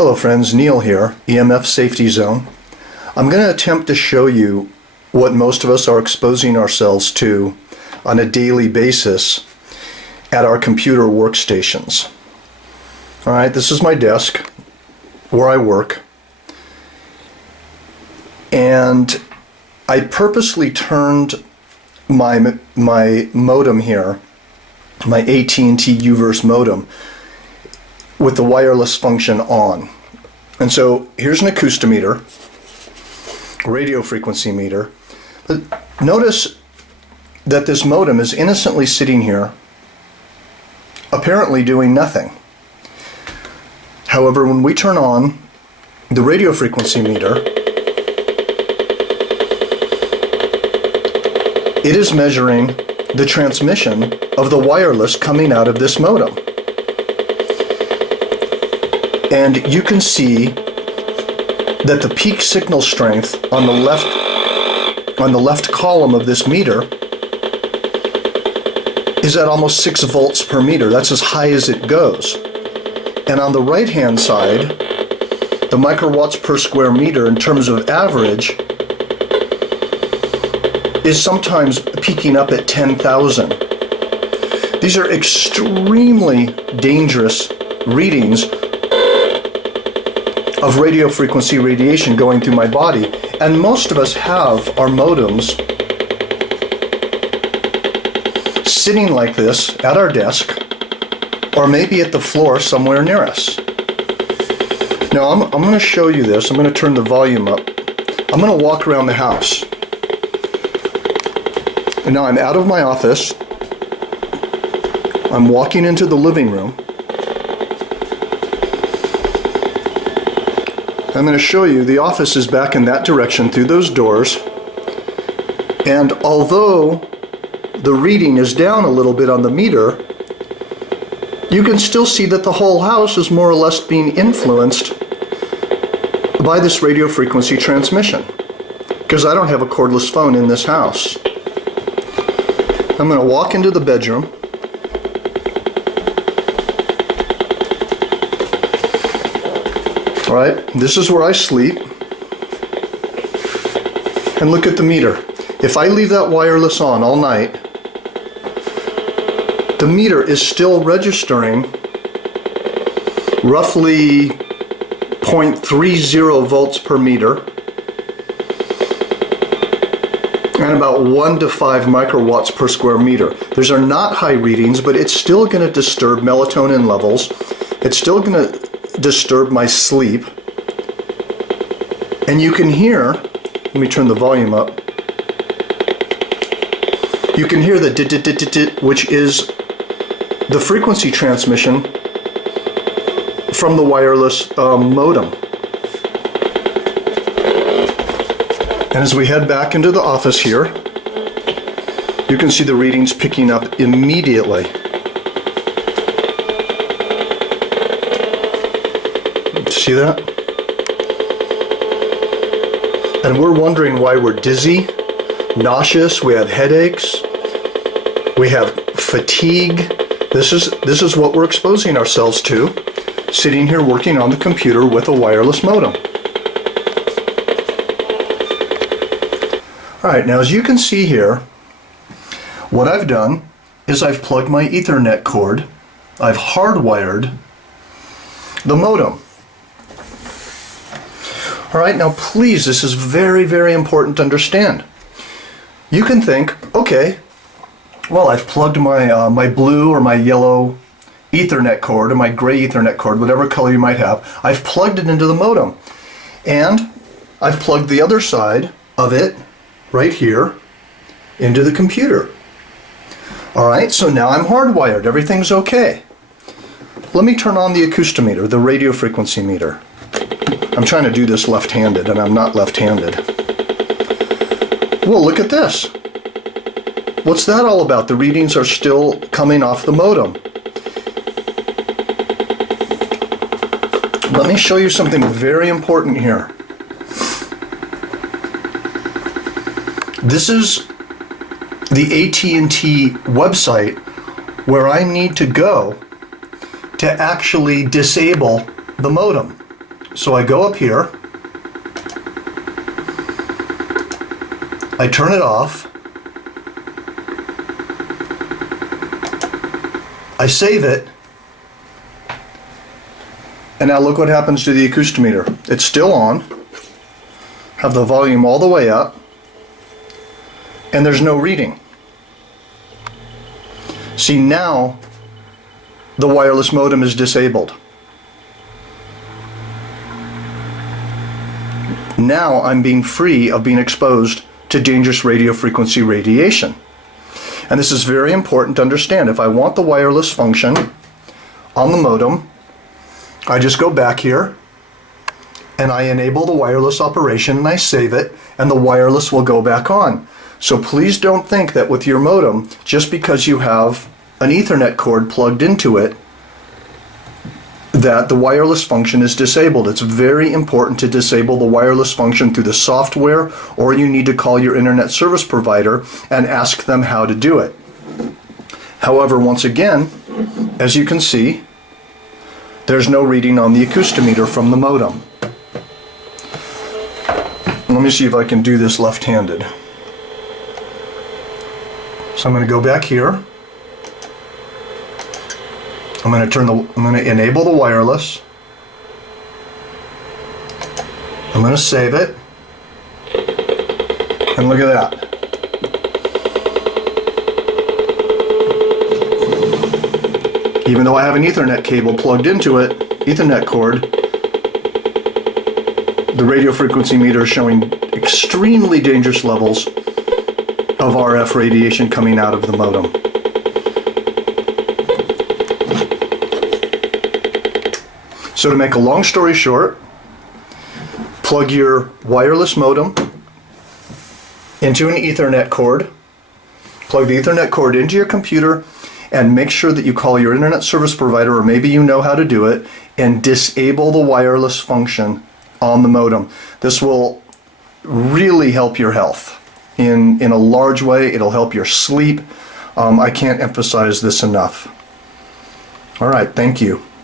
Hello friends, Neil here, EMF Safety Zone. I'm going to attempt to show you what most of us are exposing ourselves to on a daily basis at our computer workstations. Alright, this is my desk where I work, and I purposely turned my modem here, my AT&T U-verse modem, with the wireless function on. And so here's an acoustometer, radio frequency meter. But notice that this modem is innocently sitting here, apparently doing nothing. However, when we turn on the radio frequency meter, it is measuring the transmission of the wireless coming out of this modem. And you can see that the peak signal strength on the left column of this meter is at almost 6 volts per meter. That's as high as it goes. And on the right hand side, the microwatts per square meter in terms of average is sometimes peaking up at 10,000. These are extremely dangerous readings of radio frequency radiation going through my body, and most of us have our modems sitting like this at our desk or maybe at the floor somewhere near us. Now I'm going to show you this. I'm going to turn the volume up. I'm going to walk around the house. And now I'm out of my office. I'm walking into the living room. I'm going to show you the office is back in that direction through those doors, and although the reading is down a little bit on the meter, you can still see that the whole house is more or less being influenced by this radio frequency transmission, because I don't have a cordless phone in this house. I'm going to walk into the bedroom. Alright, this is where I sleep, and look at the meter. If I leave that wireless on all night, the meter is still registering roughly 0.30 volts per meter and about 1 to 5 microwatts per square meter. Those are not high readings, but it's still going to disturb melatonin levels. It's still going to disturb my sleep, and you can hear, let me turn the volume up, you can hear the dit, which is the frequency transmission from the wireless modem. And as we head back into the office here, you can see the readings picking up immediately. See that? And we're wondering why we're dizzy, nauseous, we have headaches, we have fatigue. This is what we're exposing ourselves to, sitting here working on the computer with a wireless modem. Alright, now as you can see here, what I've done is I've plugged my Ethernet cord, I've hardwired the modem. Alright, now please, this is very, very important to understand. You can think, okay, well, I've plugged my, my blue or my yellow Ethernet cord or my gray Ethernet cord, whatever color you might have, I've plugged it into the modem. And I've plugged the other side of it, right here, into the computer. Alright, so now I'm hardwired, everything's okay. Let me turn on the acoustometer, the radio frequency meter. I'm trying to do this left-handed, and I'm not left-handed. Well, look at this. What's that all about? The readings are still coming off the modem. Let me show you something very important here. This is the AT&T website where I need to go to actually disable the modem. So I go up here, I turn it off, I save it, and now look what happens to the acoustometer. It's still on, have the volume all the way up, and there's no reading. See, now the wireless modem is disabled. Now I'm being free of being exposed to dangerous radio frequency radiation. And this is very important to understand. If I want the wireless function on the modem, I just go back here and I enable the wireless operation and I save it, and the wireless will go back on. So please don't think that with your modem, just because you have an Ethernet cord plugged into it, that the wireless function is disabled. It's very important to disable the wireless function through the software, or you need to call your internet service provider and ask them how to do it. However, once again, as you can see, there's no reading on the acoustometer from the modem. Let me see if I can do this left-handed. So I'm going to go back here. I'm going to enable the wireless. I'm going to save it. And look at that. Even though I have an Ethernet cable plugged into it, Ethernet cord, the radio frequency meter is showing extremely dangerous levels of RF radiation coming out of the modem. So to make a long story short, plug your wireless modem into an Ethernet cord, plug the Ethernet cord into your computer, and make sure that you call your internet service provider, or maybe you know how to do it, and disable the wireless function on the modem. This will really help your health in a large way. It'll help your sleep. I can't emphasize this enough. All right, thank you.